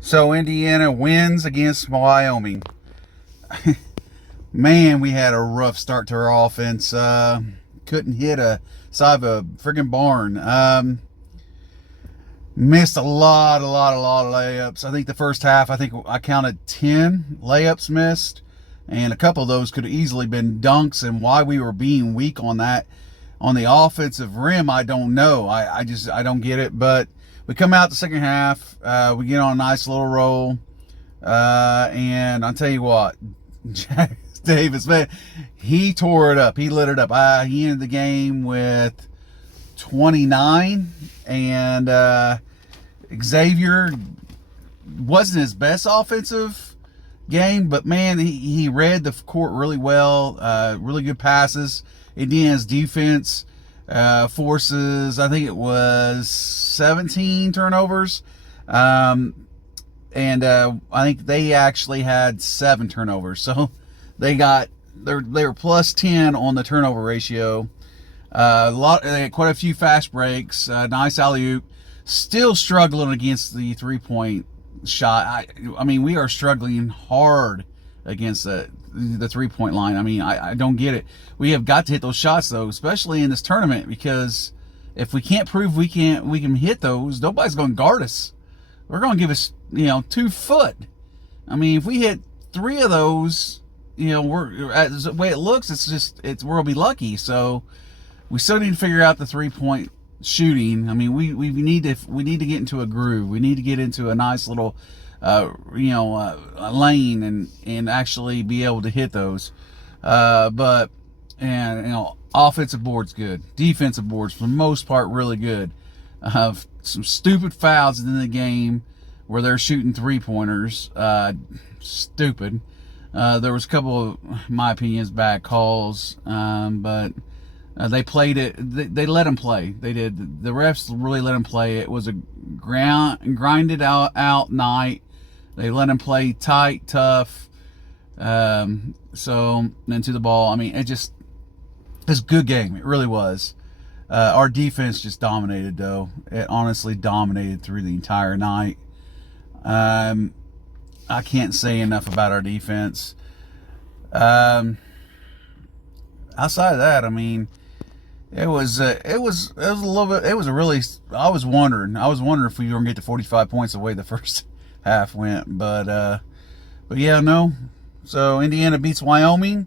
So Indiana wins against Wyoming. Man, we had a rough start to our offense. Couldn't hit a side of a friggin' barn. Missed a lot of layups. I think the first half, I think I counted 10 layups missed, and a couple of those could have easily been dunks. And why we were being weak on that, on the offensive rim, I don't know. I don't get it. But we come out the second half, we get on a nice little roll, and I'll tell you what, Jack Davis, man, he tore it up. He lit it up. He ended the game with 29, and Xavier wasn't his best offensive game, but man, he read the court really well. Really good passes. Indiana's defense forces, I think it was 17 turnovers. And I think they actually had 7 turnovers. So they were plus 10 on the turnover ratio. They had quite a few fast breaks. Nice alley-oop. Still struggling against the three-point shot. I mean, we are struggling hard against the three-point line. I mean, I don't get it. We have got to hit those shots, though, especially in this tournament, because if we can't prove we can hit those, nobody's going to guard us. They're going to give us, 2 foot. I mean, if we hit 3 of those, we're the way it looks, we're going to be lucky. So we still need to figure out the three-point shooting. I mean, we need to get into a groove. We need to get into a nice little a lane and actually be able to hit those. But offensive board's good. Defensive board's for the most part really good. Some stupid fouls in the game where they're shooting 3-pointers. Stupid. There was a couple of, in my opinion, bad calls, but they played it. They let them play. They did. The refs really let them play. It was a grinded out night. They let them play tight, tough. So into the ball. I mean, it's a good game. It really was. Our defense just dominated, though. It honestly dominated through the entire night. I can't say enough about our defense. Outside of that, I mean, it was a little bit. It was a really. I was wondering if we were gonna get to 45 points the way the first half went, but yeah, no. So Indiana beats Wyoming,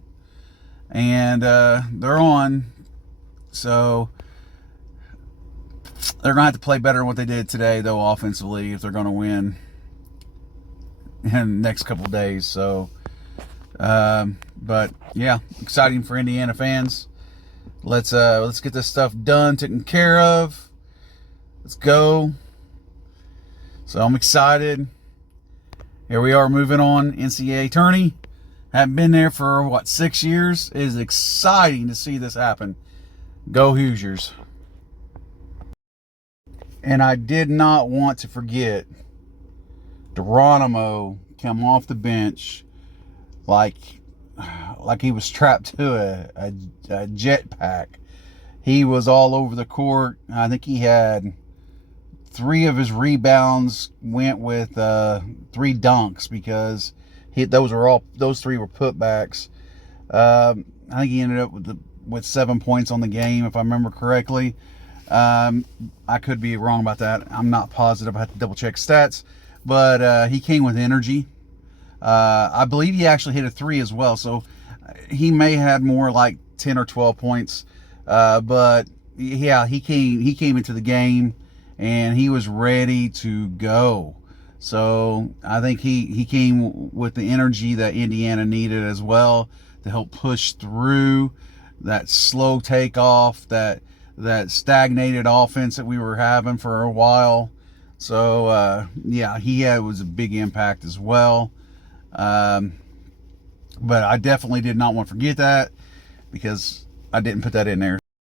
and they're on. So they're gonna have to play better than what they did today, though, offensively, if they're gonna win in the next couple of days. So, but yeah, exciting for Indiana fans. Let's get this stuff done, taken care of. Let's go. So I'm excited. Here we are, moving on. NCAA tourney. Haven't been there for 6 years. It is exciting to see this happen. Go Hoosiers. And I did not want to forget Geronimo come off the bench like he was strapped to a jetpack. He was all over the court. I think he had 3 of his rebounds went with 3 dunks, because those 3 were putbacks. I think he ended up with 7 points on the game, if I remember correctly. I could be wrong about that. I'm not positive. I have to double check stats, but he came with energy. I believe he actually hit a 3 as well, so he may have had more like 10 or 12 points. But yeah, he came into the game and he was ready to go. So I think he came with the energy that Indiana needed as well to help push through that slow takeoff, that stagnated offense that we were having for a while. So yeah, was a big impact as well. But I definitely did not want to forget that, because I didn't put that in there.